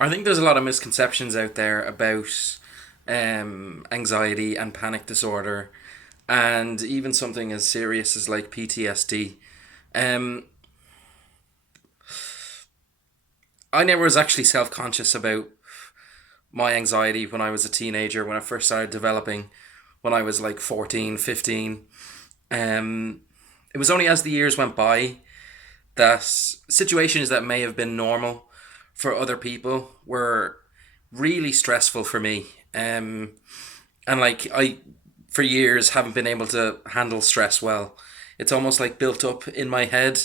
I think there's a lot of misconceptions out there about anxiety and panic disorder, and even something as serious as like PTSD. Um, I never was actually self conscious about my anxiety when I was a teenager, when I first started developing, when I was like 14, 15. Um, it was only as the years went by that situations that may have been normal for other people were really stressful for me. And like for years, haven't been able to handle stress well. It's almost like built up in my head,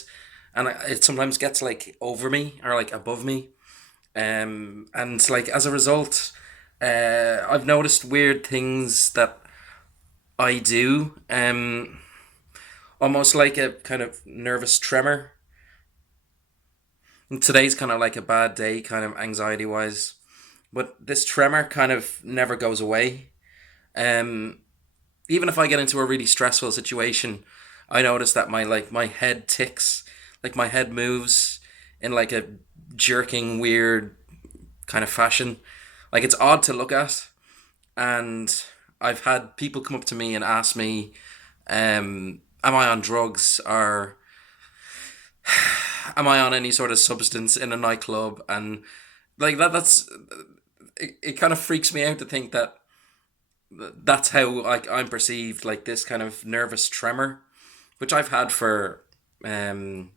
and it sometimes gets like over me or like above me. And like as a result, I've noticed weird things that I do. Almost like a kind of nervous tremor. And today's kind of like a bad day, kind of anxiety wise. But this tremor kind of never goes away. Um, Even if I get into a really stressful situation, I notice that my head ticks, like my head moves in like a jerking weird kind of fashion. Like it's odd to look at, and I've had people come up to me and ask me, am I on drugs or am I on any sort of substance in a nightclub? And like that's it kind of freaks me out to think that that's how like I'm perceived, like this kind of nervous tremor, which I've had for um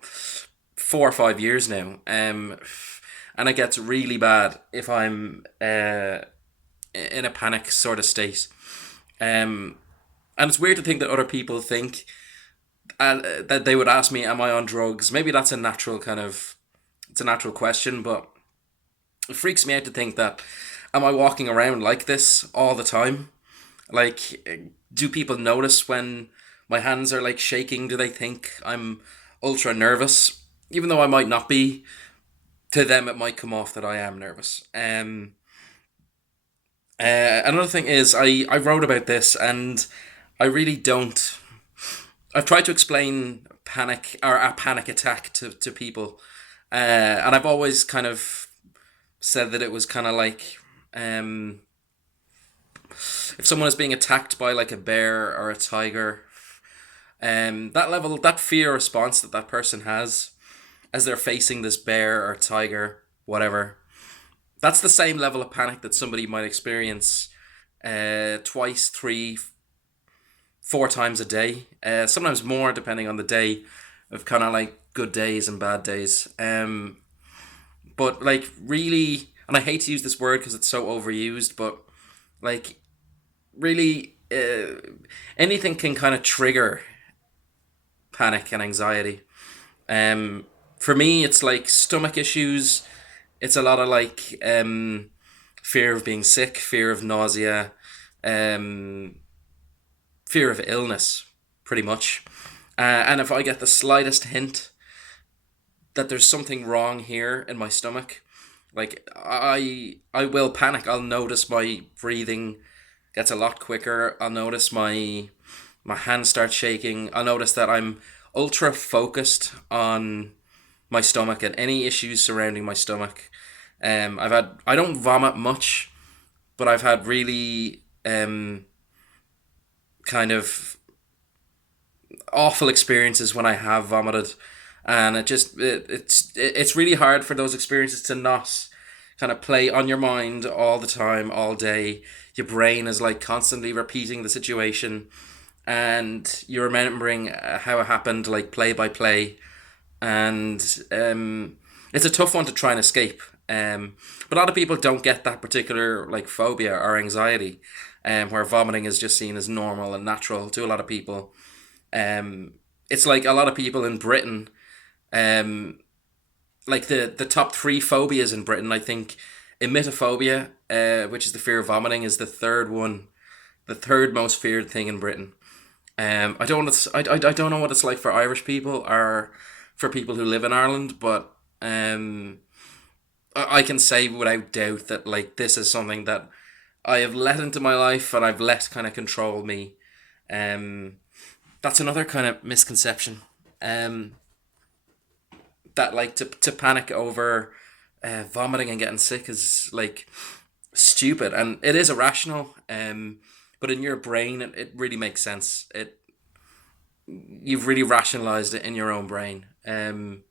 4 or 5 years now. And it gets really bad if I'm in a panic sort of state. Um, and it's weird to think that other people think that they would ask me, "Am I on drugs?" Maybe that's a natural kind of it's a natural question, but it freaks me out to think that am I walking around like this all the time? Like, do people notice when my hands are like shaking? Do they think I'm ultra nervous? Even though I might not be, to them it might come off that I am nervous. Another thing is I wrote about this and I really don't. I've tried to explain panic or a panic attack to people, and I've always kind of said that it was kind of like um, if someone is being attacked by like a bear or a tiger, that level, that fear response that that person has as they're facing this bear or tiger, whatever, that's the same level of panic that somebody might experience twice, three, 4 times a day, sometimes more depending on the day, of kind of like good days and bad days. But like really, and I hate to use this word because it's so overused, but like really, anything can kind of trigger panic and anxiety. Um, for me, it's like stomach issues. It's a lot of like fear of being sick, fear of nausea, um, fear of illness, pretty much. And if I get the slightest hint that there's something wrong here in my stomach, like I will panic. I'll notice my breathing gets a lot quicker. I'll notice my hands start shaking. I'll notice that I'm ultra focused on my stomach and any issues surrounding my stomach. I don't vomit much, but I've had really kind of awful experiences when I have vomited, and it's really hard for those experiences to not kind of play on your mind all the time, all day. Your brain is like constantly repeating the situation, and you're remembering how it happened, like play by play, and it's a tough one to try and escape. But a lot of people don't get that particular like phobia or anxiety, where vomiting is just seen as normal and natural to a lot of people. It's like a lot of people in Britain, um, like the top three phobias in Britain. I think emetophobia, which is the fear of vomiting, is the third one, the third most feared thing in Britain. I don't I don't know what it's like for Irish people or for people who live in Ireland, but I can say without doubt that like this is something that I have let into my life and I've let kind of control me. Um, that's another kind of misconception. Um, that like to panic over vomiting and getting sick is like stupid, and it is irrational. But in your brain, it really makes sense. You've really rationalized it in your own brain. These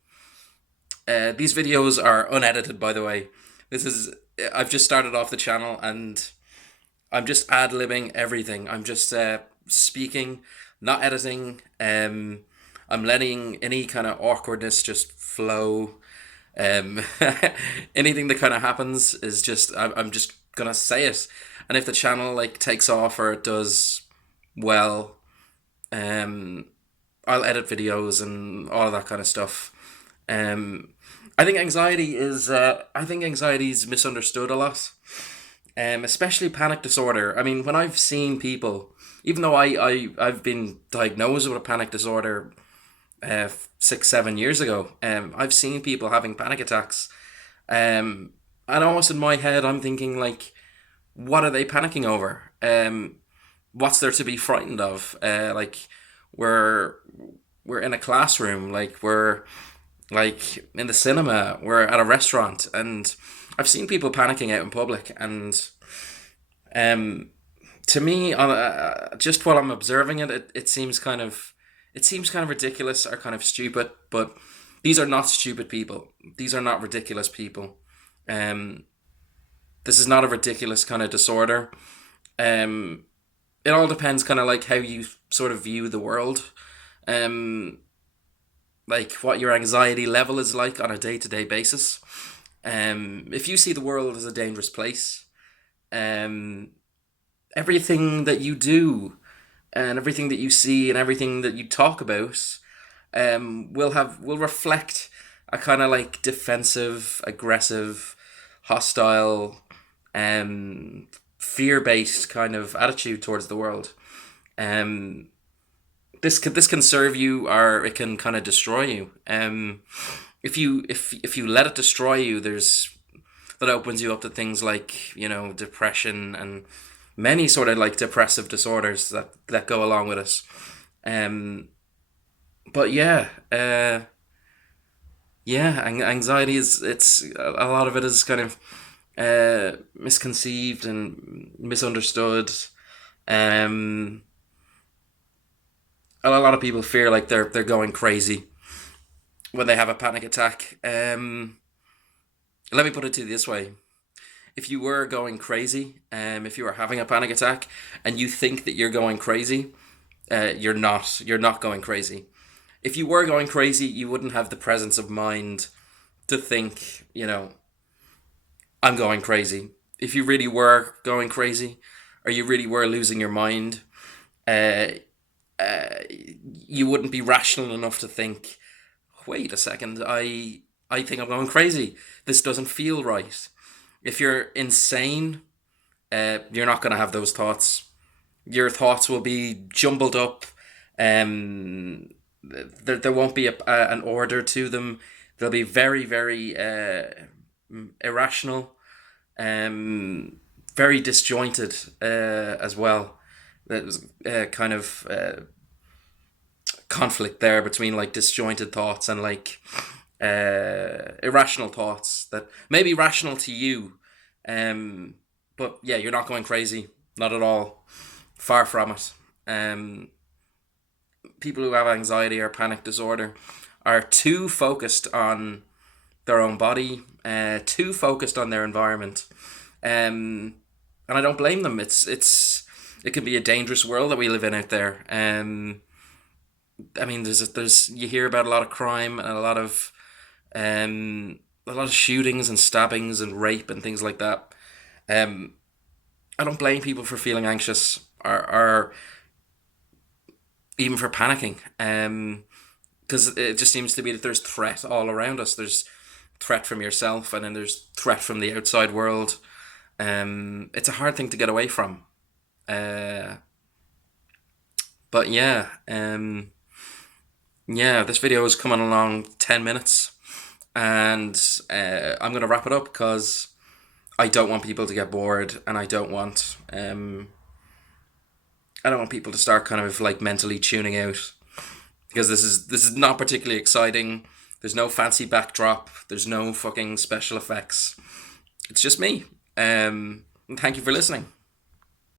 videos are unedited, by the way. This is I've just started off the channel, and I'm just ad libbing everything. I'm just speaking, not editing. I'm letting any kind of awkwardness just flow. Um, Anything that kind of happens is just I'm just gonna say it, and if the channel like takes off or it does well, um, I'll edit videos and all of that kind of stuff. Um, I think anxiety is misunderstood a lot, especially panic disorder. I mean, when I've seen people, even though I've been diagnosed with a panic disorder 6 7 years ago, I've seen people having panic attacks, and almost in my head, I'm thinking like, what are they panicking over? What's there to be frightened of? Like, we're we're in a classroom, like we're like in the cinema, we're at a restaurant, and I've seen people panicking out in public, and um, to me, just while I'm observing it, it seems kind of ridiculous or kind of stupid. But these are not stupid people. These are not ridiculous people. Um, this is not a ridiculous kind of disorder. Um, it all depends, kind of like how you sort of view the world. Um, like what your anxiety level is like on a day to day basis. If you see the world as a dangerous place, um, everything that you do and everything that you see and everything that you talk about will reflect a kind of like defensive, aggressive, hostile, um, fear based kind of attitude towards the world. Um, this can serve you, or it can kind of destroy you. If you let it destroy you, there's that opens you up to things like, depression and many sort of like depressive disorders that go along with it. Um, but yeah, anxiety is it's a lot of it is kind of misconceived and misunderstood. Um, a lot of people fear like they're going crazy when they have a panic attack. Let me put it to you this way: if you were going crazy, if you were having a panic attack, and you think that you're going crazy, you're not. You're not going crazy. If you were going crazy, you wouldn't have the presence of mind to think, I'm going crazy. If you really were going crazy, or you really were losing your mind, uh, you wouldn't be rational enough to think, wait a second, I think I'm going crazy. This doesn't feel right. If you're insane, you're not going to have those thoughts. Your thoughts will be jumbled up. Um, there won't be an order to them. They'll be very, very irrational, um, very disjointed as well. There's kind of conflict there between like disjointed thoughts and like irrational thoughts that may be rational to you, um, but yeah, you're not going crazy, not at all, far from it. Um, People who have anxiety or panic disorder are too focused on their own body, too focused on their environment, and I don't blame them. It can be a dangerous world that we live in out there. I mean, there's you hear about a lot of crime and a lot of shootings and stabbings and rape and things like that. Um, I don't blame people for feeling anxious or even for panicking. Because it just seems to be that there's threat all around us. There's threat from yourself, and then there's threat from the outside world. It's a hard thing to get away from. Uh, but yeah, this video is coming along 10 minutes, and I'm gonna wrap it up because I don't want people to get bored, and I don't want people to start kind of like mentally tuning out, because this is not particularly exciting. There's no fancy backdrop. There's no fucking special effects. It's just me. And thank you for listening.